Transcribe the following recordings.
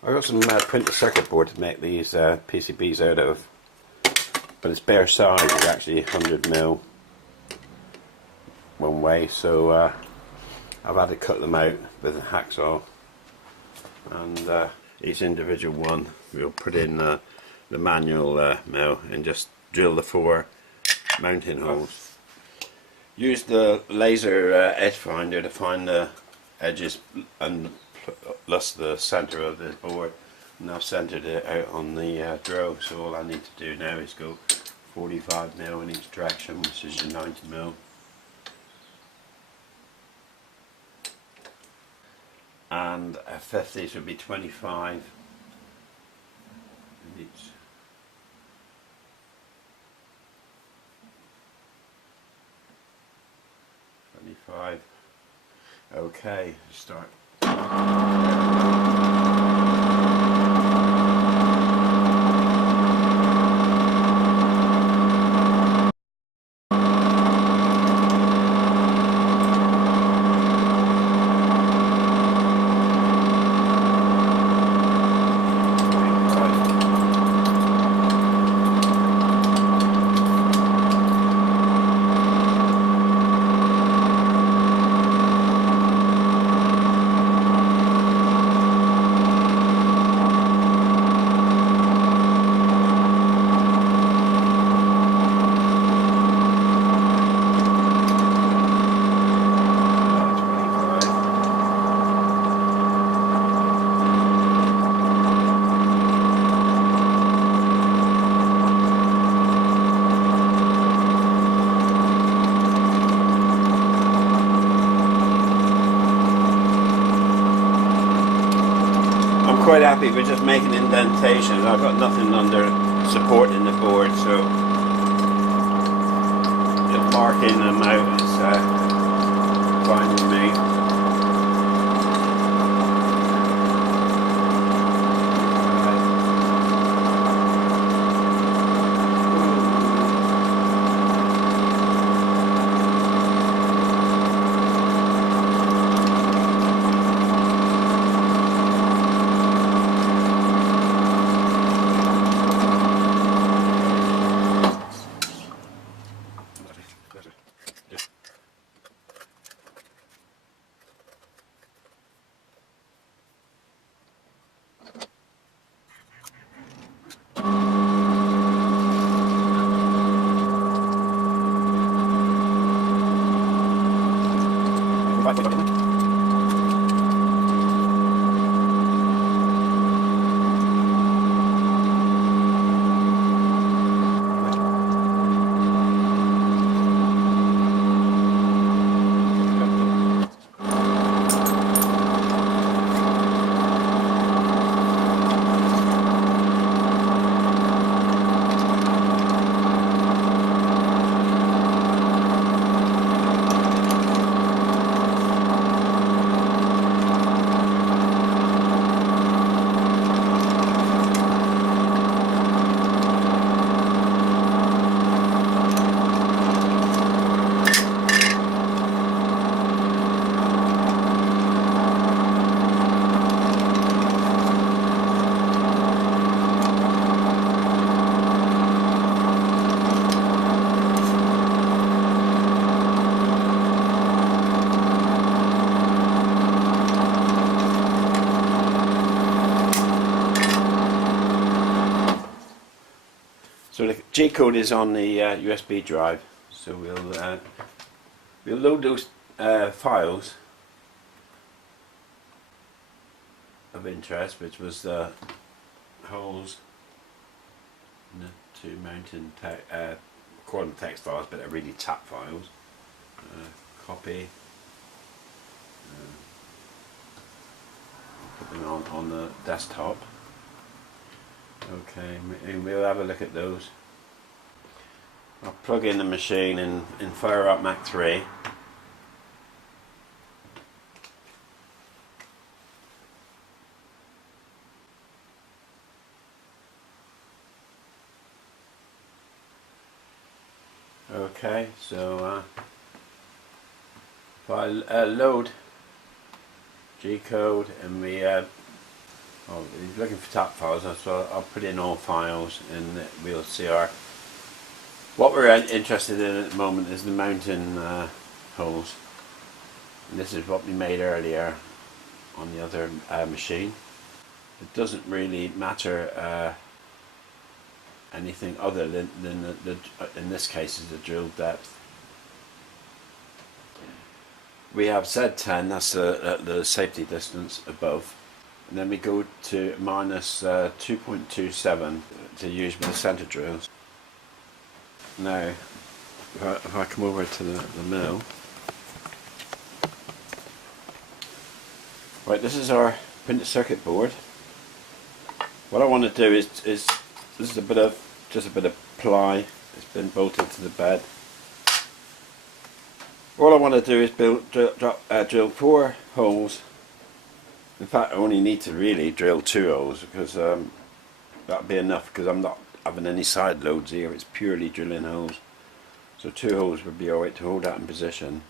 I got some printed circuit board to make these PCBs out of, but its bare size is actually 100mm one way, so I've had to cut them out with a hacksaw, and each individual one we'll put in the manual mill and just drill the 4 mounting holes. Use the laser edge finder to find the edges and plus the center of the board, and I've centered it out on the drill, so all I need to do now is go 45mm in each direction, which is your 90mm. And a 50 would be 25 in each. Okay, start. Quite happy with just making indentations. I've got nothing under supporting the board, so just marking them out is fine with me. So the G code is on the USB drive, so we'll load those files of interest, which was the holes in the 2 mountain call them text files, but they're really tap files. Copy, put them on the desktop. Okay, and we'll have a look at those. I'll plug in the machine in FireArt Mac 3. Okay, so if I load G code and we Oh, he's looking for tap files, so I'll put in all files and we'll see our... What we're interested in at the moment is the mounting holes. And this is what we made earlier on the other machine. It doesn't really matter anything other than the in this case is the drill depth. We have Z10, that's the safety distance above, and then we go to minus 2.27 to use with the centre drills. Now if I come over to the mill, right, this is our printed circuit board. What I want to do is this is just a bit of ply. It's been bolted to the bed. All I want to do is drill 4 holes. In fact, I only need to really drill 2 holes because that'll be enough, because I'm not having any side loads here. It's purely drilling holes. So 2 holes would be alright to hold that in position.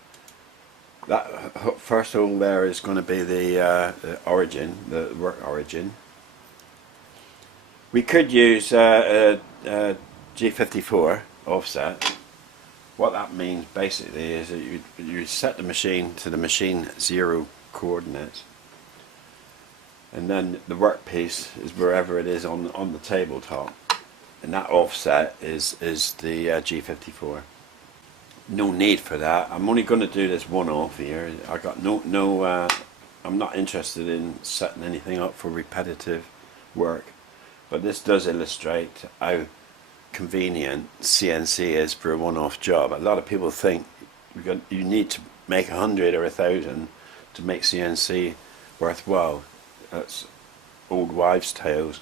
That first hole there is going to be the origin, the work origin. We could use G54 offset. What that means basically is that you set the machine to the machine 0 coordinates, and then the workpiece is wherever it is on the tabletop, and that offset is the G54. No need for that. I'm only going to do this one off here. I got I'm not interested in setting anything up for repetitive work, but this does illustrate how convenient CNC is for a one-off job. A lot of people think you need to make 100 or 1,000 to make CNC worthwhile. That's old wives' tales.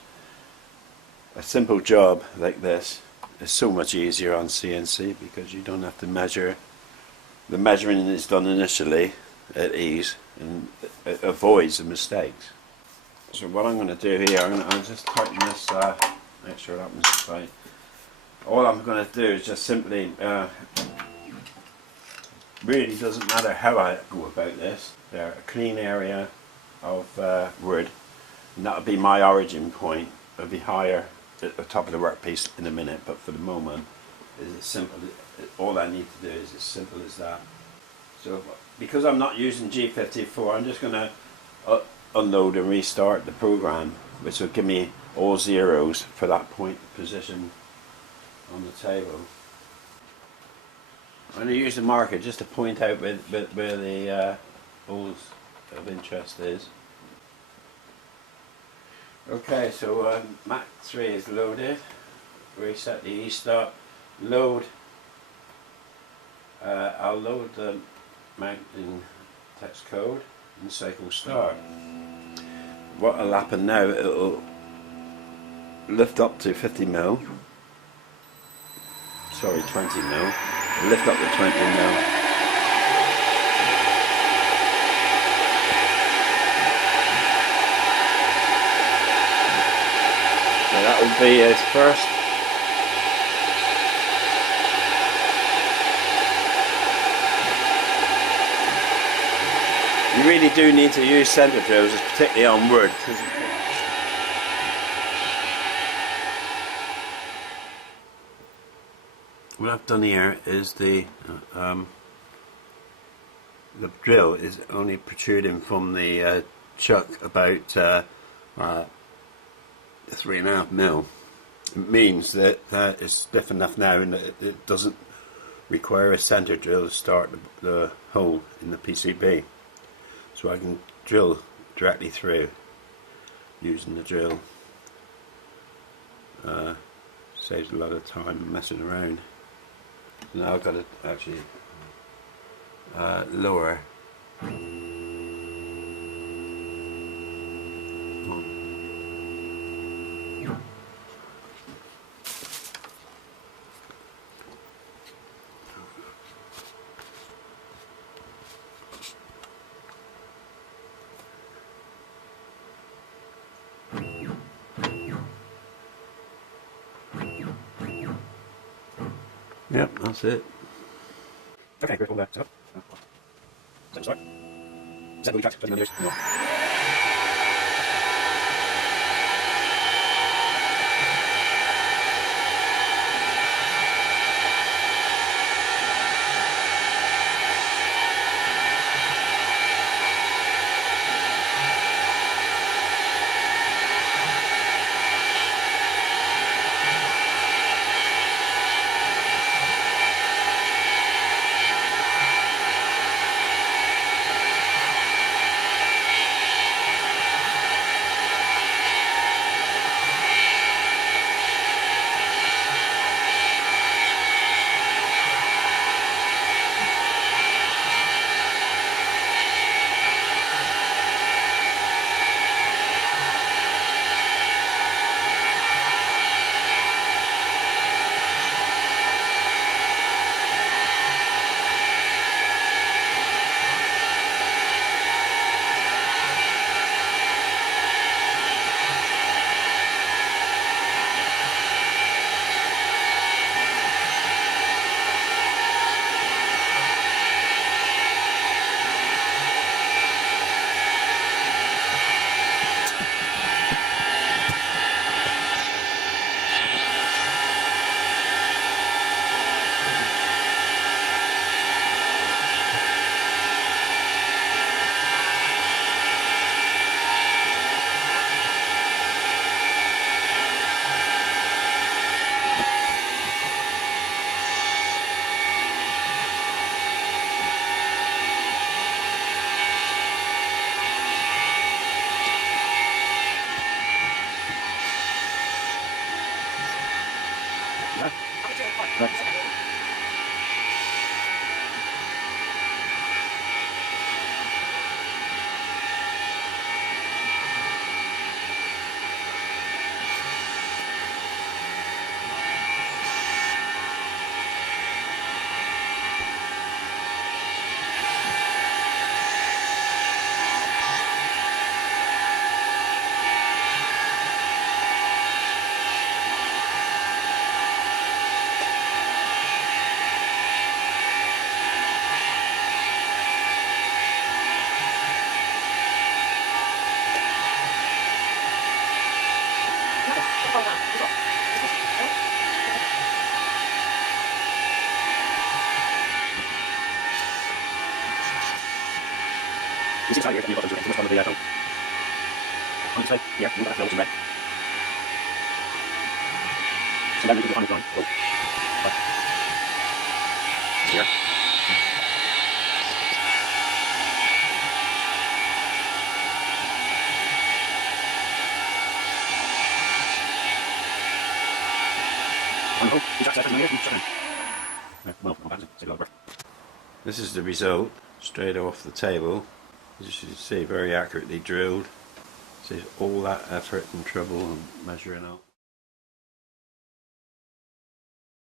A simple job like this is so much easier on CNC because you don't have to measure. The measuring is done initially at ease, and it avoids the mistakes. So what I'm going to do here, I'll just tighten this, make sure that one's tight. All I'm going to do is just simply, really doesn't matter how I go about this. There, a clean area of wood, and that'll be my origin point. It'll be higher at the top of the workpiece in a minute, but for the moment, is as simple. All I need to do is as simple as that. So, because I'm not using G54, I'm just going to unload and restart the program, which will give me all zeros for that point position on the table. I'm going to use the marker just to point out where the holes of interest is. Okay, so Mach 3 is loaded. Reset the E-stop. Load. I'll load the mounting text code and cycle start. What will happen now, it'll lift up to 50 mil. Sorry, 20 mil. Lift up to 20 mil. So that will be his first. You really do need to use centre drills, particularly on wood. What I've done here is the drill is only protruding from the chuck about 3.5 mil. It means that it's stiff enough now, and it doesn't require a centre drill to start the hole in the PCB. So I can drill directly through using the drill. Saves a lot of time messing around. So now I've got to actually lower. Yep, that's it. Okay, great, all there. Set the start. Set the tracks, no. You see the side here, you've got those on the phone. On this side, here, you've got that in red. So then we can do the final drawing. Go. Here. This is the result, straight off the table. As you can see, very accurately drilled. See all that effort and trouble and measuring out.